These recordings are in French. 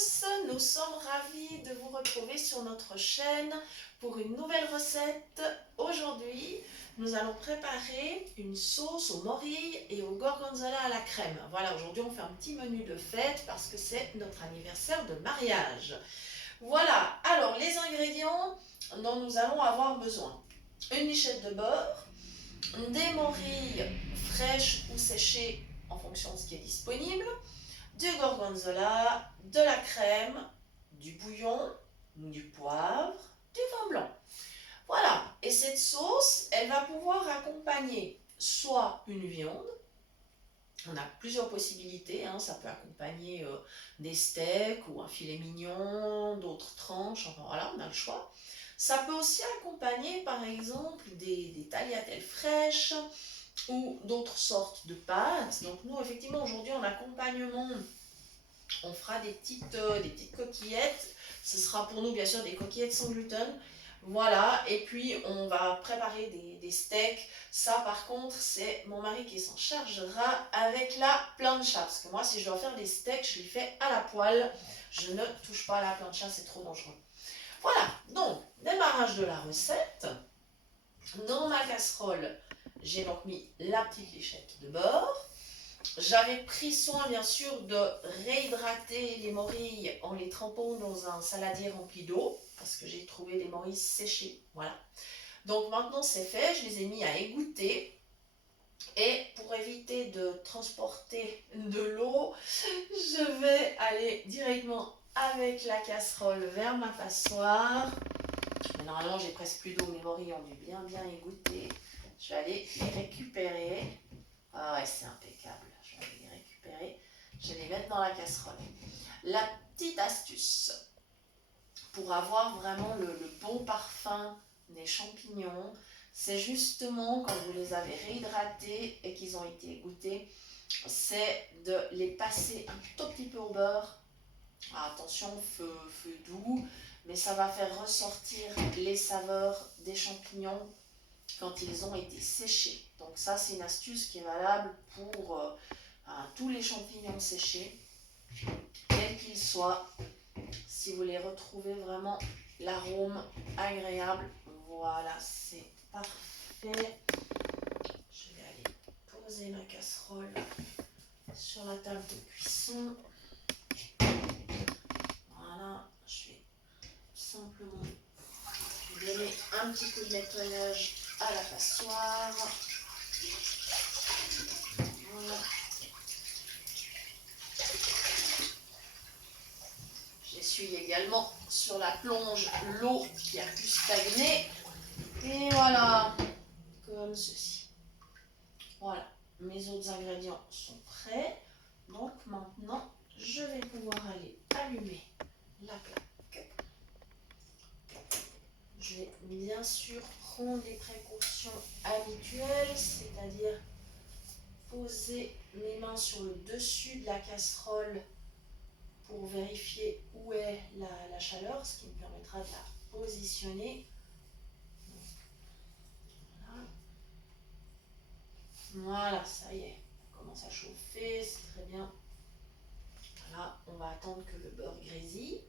tous, nous sommes ravis de vous retrouver sur notre chaîne pour une nouvelle recette. Aujourd'hui, nous allons préparer une sauce aux morilles et au gorgonzola à la crème. Voilà, aujourd'hui on fait un petit menu de fête parce que c'est notre anniversaire de mariage. Voilà, alors les ingrédients dont nous allons avoir besoin. Une lichette de beurre, des morilles fraîches ou séchées en fonction de ce qui est disponible, du gorgonzola, de la crème, du bouillon, du poivre, du vin blanc. Voilà, et cette sauce, elle va pouvoir accompagner soit une viande, on a plusieurs possibilités, hein, ça peut accompagner des steaks ou un filet mignon, d'autres tranches, enfin voilà, on a le choix. Ça peut aussi accompagner par exemple des tagliatelles fraîches ou d'autres sortes de pâtes. Donc nous effectivement aujourd'hui en accompagnement, on fera des petites coquillettes. Ce sera pour nous bien sûr des coquillettes sans gluten. Voilà, et puis on va préparer des steaks. Ça par contre c'est mon mari qui s'en chargera avec la plancha. Parce que moi si je dois faire des steaks, je les fais à la poêle. Je ne touche pas à la plancha, c'est trop dangereux. Voilà, donc démarrage de la recette. Dans ma casserole, j'ai donc mis la petite lichette de beurre. J'avais pris soin bien sûr de réhydrater les morilles en les trempant dans un saladier rempli d'eau parce que j'ai trouvé des morilles séchées. Voilà. Donc maintenant c'est fait, je les ai mis à égoutter et pour éviter de transporter de l'eau, je vais aller directement avec la casserole vers ma passoire. Mais normalement j'ai presque plus d'eau, mes morilles ont dû bien égoutter. Je vais aller les récupérer. Ah ouais, c'est impeccable. Je vais les récupérer. Je vais les mettre dans la casserole. La petite astuce pour avoir vraiment le bon parfum des champignons, c'est justement quand vous les avez réhydratés et qu'ils ont été égoutés, c'est de les passer un tout petit peu au beurre. Ah, attention, feu doux, mais ça va faire ressortir les saveurs des champignons quand ils ont été séchés. Donc ça, c'est une astuce qui est valable pour tous les champignons séchés, quels qu'ils soient. Si vous voulez retrouver vraiment l'arôme agréable, voilà, c'est parfait. Je vais aller poser ma casserole sur la table de cuisson. Voilà, je vais simplement donner un petit coup de nettoyage à la passoire. Voilà. J'essuie également sur la plonge l'eau qui a pu stagner. Et voilà, comme ceci. Voilà, mes autres ingrédients sont prêts. Donc maintenant, je vais pouvoir aller allumer la plaque. Je vais bien sûr prendre les précautions habituelles, c'est-à-dire poser mes mains sur le dessus de la casserole pour vérifier où est la chaleur, ce qui me permettra de la positionner. Voilà, ça y est, on commence à chauffer, c'est très bien. Voilà, on va attendre que le beurre grésille.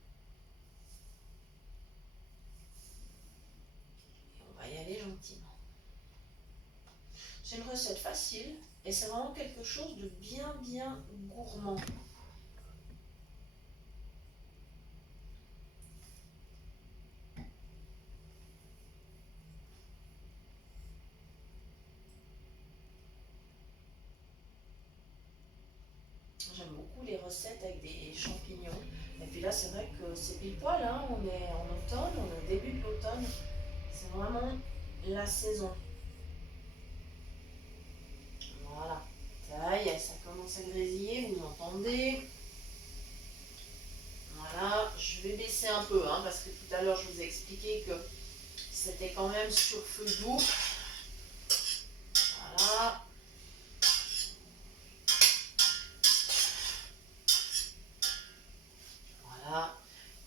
Et on va y aller gentiment. C'est une recette facile et c'est vraiment quelque chose de bien gourmand. J'aime beaucoup les recettes avec des champignons. Et puis là, c'est vrai que c'est pile poil, hein, on est en automne, on est au début de l'automne. C'est vraiment la saison. Voilà, ça y est, ça commence à grésiller, vous entendez. Voilà, je vais baisser un peu, hein, parce que tout à l'heure, je vous ai expliqué que c'était quand même sur feu doux. Voilà. Voilà.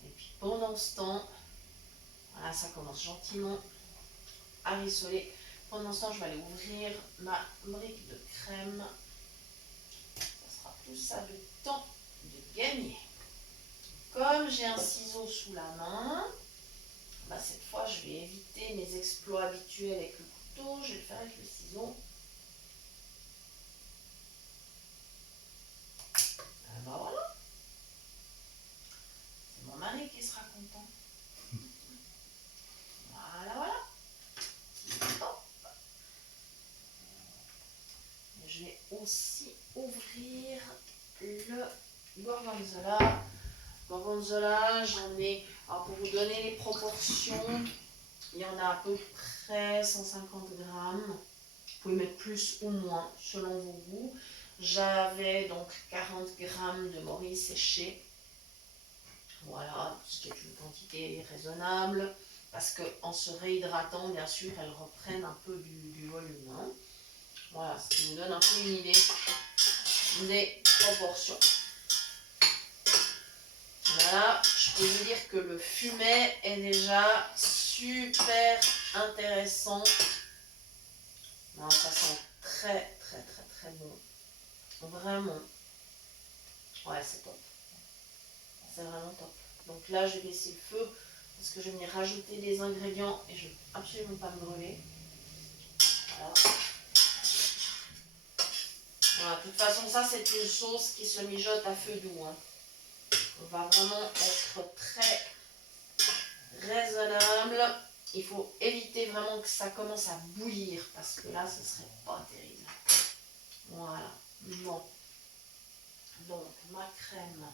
Et puis pendant ce temps, voilà, ça commence gentiment à rissoler. Pendant ce temps, je vais aller ouvrir ma brique de crème. Ça sera tout ça de temps de gagner. Comme comme j'ai un ciseau sous la main, bah cette fois je vais éviter mes exploits habituels avec le couteau, je vais le faire avec le ciseau. Et bah voilà, c'est mon mari qui sera content. Voilà, voilà. Hop. Je vais aussi ouvrir le gorgonzola. Gorgonzola, j'en ai, alors pour vous donner les proportions, il y en a à peu près 150 grammes. Vous pouvez mettre plus ou moins selon vos goûts. J'avais donc 40 grammes de morilles séchées. Voilà, ce qui est une quantité raisonnable. Parce qu'en se réhydratant, bien sûr, elles reprennent un peu du volume. Hein. Voilà, ce qui vous donne un peu une idée des proportions. Voilà, je peux vous dire que le fumet est déjà super intéressant. Non, ça sent très très très très bon. Vraiment. Ouais, c'est top. C'est vraiment top. Donc là, je vais baisser le feu parce que je vais venir rajouter des ingrédients et je ne veux absolument pas me brûler. Voilà. Voilà. De toute façon, ça, c'est une sauce qui se mijote à feu doux. Hein. On va vraiment être très raisonnable. Il faut éviter vraiment que ça commence à bouillir parce que là, ce serait pas terrible. Voilà. Bon. Donc, ma crème,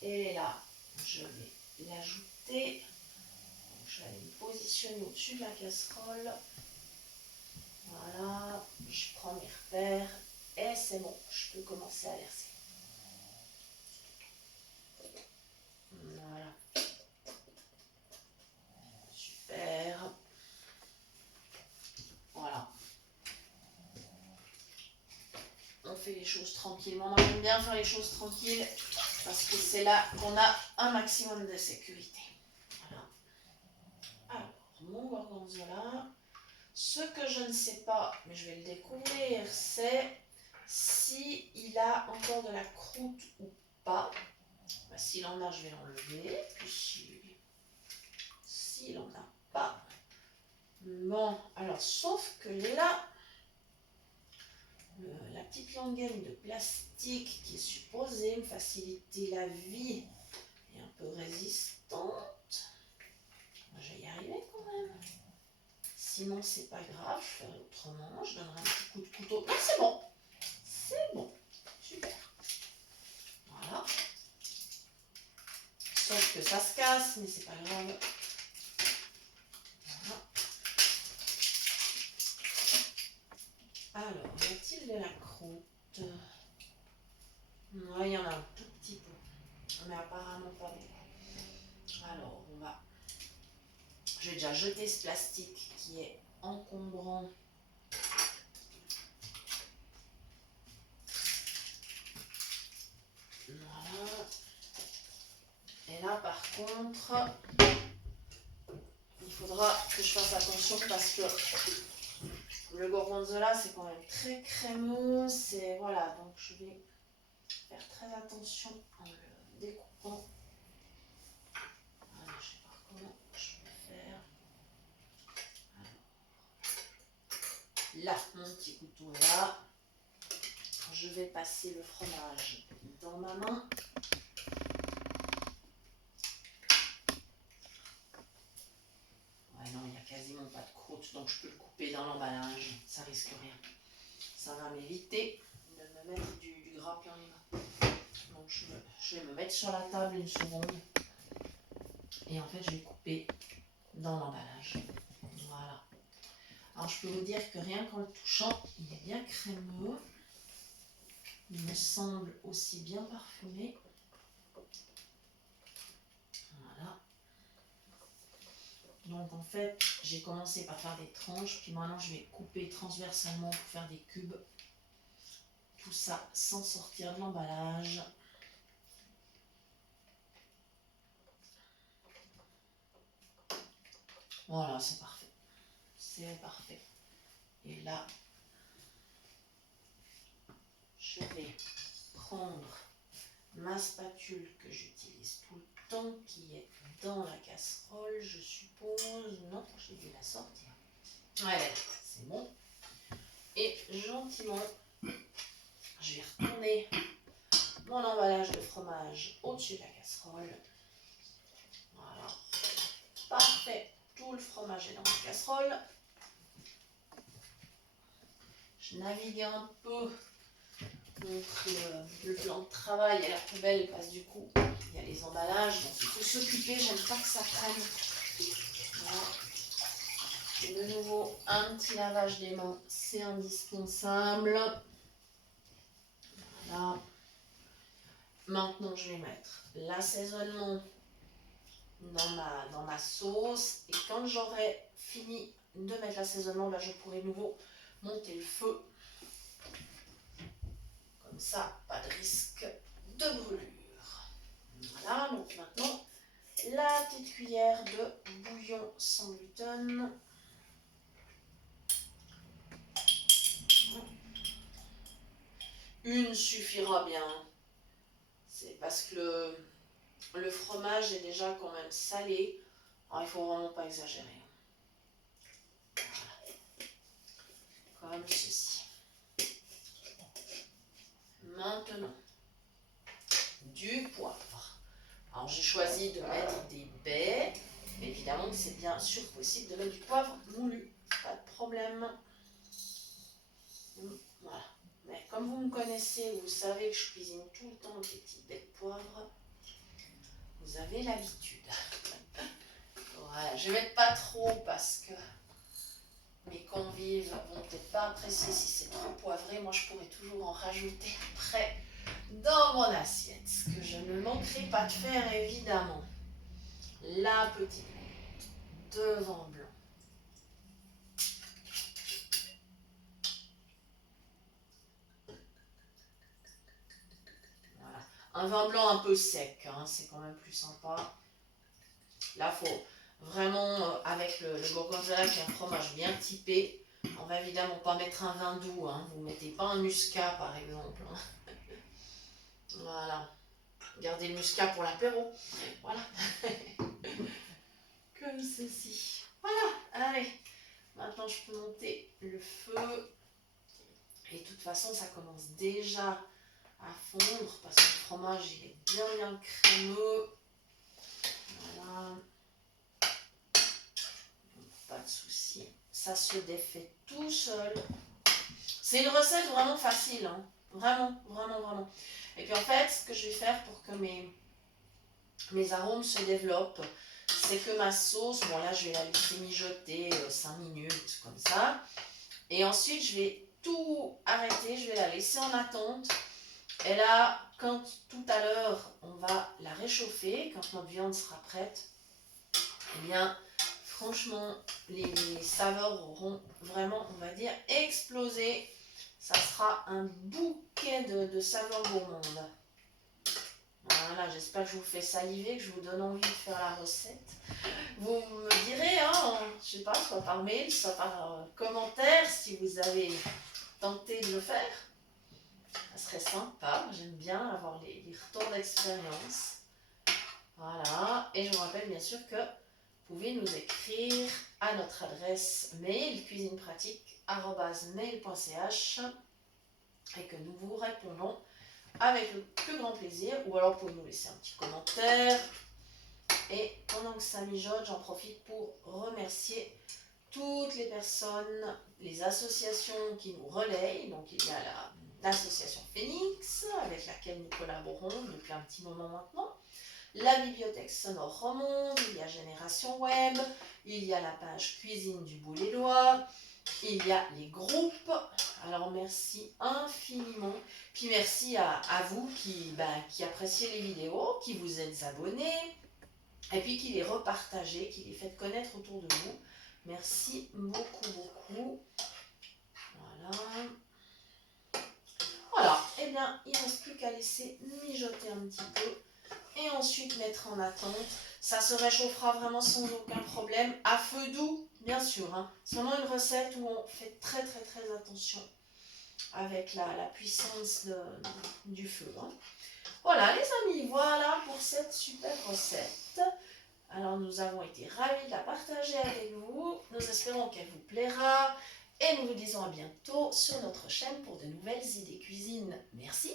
elle est là. Je vais l'ajouter. Je vais aller me positionner au-dessus de la casserole. Voilà. Je prends mes repères et c'est bon. Je peux commencer à verser. Voilà. Super. Voilà. On fait les choses tranquillement. Moi, j'aime bien faire les choses tranquilles parce que c'est là qu'on a un maximum de sécurité. Voilà. Alors, mon gorgonzola. Ce que je ne sais pas, mais je vais le découvrir, c'est si il a encore de la croûte ou pas. Bah, s'il en a, je vais l'enlever. Puis s'il en a pas. Bon, alors, sauf que là, la petite langaine de plastique qui est supposée me faciliter la vie est un peu résistante. Je vais y arriver quand même. Sinon, c'est pas grave, je ferai autrement. Je donnerai un petit coup de couteau. Ah, c'est bon. C'est bon. Super. Voilà. Sauf que ça se casse, mais c'est pas grave. Voilà. Alors, y a-t-il de la croûte? Ouais, il y en a un tout petit peu. Mais apparemment pas beaucoup. Alors, on va... Je vais déjà jeter ce plastique qui est encombrant. Voilà. Et là, par contre, il faudra que je fasse attention parce que le gorgonzola, c'est quand même très crémeux. C'est voilà, donc je vais faire très attention en le découpant. Voilà, je sais pas comment je peux faire. Alors, là, mon petit couteau est là. Je vais passer le fromage dans ma main. Ouais, non, il n'y a quasiment pas de croûte, donc je peux le couper dans l'emballage. Ça risque rien. Ça va m'éviter de me mettre du gras plein les mains. Donc je vais me mettre sur la table une seconde. Et en fait, je vais couper dans l'emballage. Voilà. Alors, je peux vous dire que rien qu'en le touchant, il est bien crémeux. Il me semble aussi bien parfumé. Voilà. Donc, en fait, j'ai commencé par faire des tranches. Puis maintenant, je vais couper transversalement pour faire des cubes. Tout ça sans sortir de l'emballage. Voilà, c'est parfait. C'est parfait. Et là, je vais prendre ma spatule que j'utilise tout le temps, qui est dans la casserole, je suppose. Non, j'ai dû la sortir. Allez, c'est bon. Et gentiment, je vais retourner mon emballage de fromage au-dessus de la casserole. Voilà. Parfait. Tout le fromage est dans la casserole. Je navigue un peu entre le plan de travail et la poubelle parce que du coup, il y a les emballages. Donc il faut s'occuper. J'aime pas que ça traîne. Voilà. Et de nouveau, un petit lavage des mains, c'est indispensable. Voilà. Maintenant, je vais mettre l'assaisonnement dans ma sauce. Et quand j'aurai fini de mettre l'assaisonnement, là, je pourrai de nouveau monter le feu. Comme ça, pas de risque de brûlure. Voilà, donc maintenant, la petite cuillère de bouillon sans gluten. Une suffira bien. C'est parce que le fromage est déjà quand même salé. Alors, il ne faut vraiment pas exagérer. Voilà. Comme ceci. Maintenant, du poivre. Alors, j'ai choisi de mettre des baies. Évidemment que c'est bien sûr possible de mettre du poivre moulu. Pas de problème. Voilà. Mais comme vous me connaissez, vous savez que je cuisine tout le temps des petites baies de poivre. Vous avez l'habitude. Voilà, je ne vais mettre pas trop parce que mes convives vont peut-être pas apprécier si c'est trop poivré. Moi, je pourrais toujours en rajouter après dans mon assiette. Ce que je ne manquerai pas de faire, évidemment. La petite de vin blanc. Voilà. Un vin blanc un peu sec, hein, c'est quand même plus sympa. Là, il faut vraiment, avec le gorgonzola qui est un fromage bien typé, on va évidemment pas mettre un vin doux, hein. Vous ne mettez pas un muscat par exemple. Hein. Voilà. Gardez le muscat pour l'apéro. Voilà. Comme ceci. Voilà. Allez. Maintenant, je peux monter le feu. Et de toute façon, ça commence déjà à fondre parce que le fromage, il est bien crémeux. Voilà. Pas de souci. Ça se défait tout seul. C'est une recette vraiment facile. Hein. Vraiment. Et puis en fait, ce que je vais faire pour que mes arômes se développent, c'est que ma sauce, bon là je vais la laisser mijoter 5 minutes comme ça. Et ensuite je vais tout arrêter, je vais la laisser en attente. Et là, quand tout à l'heure on va la réchauffer, quand notre viande sera prête, eh bien franchement les saveurs auront vraiment, on va dire, explosé. Ça sera un bouquet de saveurs gourmandes. Voilà, j'espère que je vous fais saliver, que je vous donne envie de faire la recette. Vous me direz, hein, je sais pas, soit par mail, soit par commentaire, si vous avez tenté de le faire. Ça serait sympa, j'aime bien avoir les retours d'expérience. Voilà, et je vous rappelle bien sûr que vous pouvez nous écrire à notre adresse mail cuisinepratique@mail.ch et que nous vous répondons avec le plus grand plaisir, ou alors vous pouvez nous laisser un petit commentaire. Et pendant que ça mijote, j'en profite pour remercier toutes les personnes, les associations qui nous relayent. Donc il y a l'association Phoenix, avec laquelle nous collaborons depuis un petit moment maintenant, la bibliothèque sonore Romonde, il y a Génération Web, il y a la page Cuisine du Boulédois, il y a les groupes. Alors merci infiniment. Puis merci à vous qui appréciez les vidéos, qui vous êtes abonnés, et puis qui les repartagez, qui les faites connaître autour de vous. Merci beaucoup. Voilà. Voilà. Eh bien, il ne reste plus qu'à laisser mijoter un petit peu. Et ensuite mettre en attente. Ça se réchauffera vraiment sans aucun problème. À feu doux, bien sûr. Hein. C'est vraiment une recette où on fait très attention avec la puissance du feu. Hein. Voilà les amis, voilà pour cette super recette. Alors nous avons été ravis de la partager avec vous. Nous espérons qu'elle vous plaira. Et nous vous disons à bientôt sur notre chaîne pour de nouvelles idées cuisine. Merci.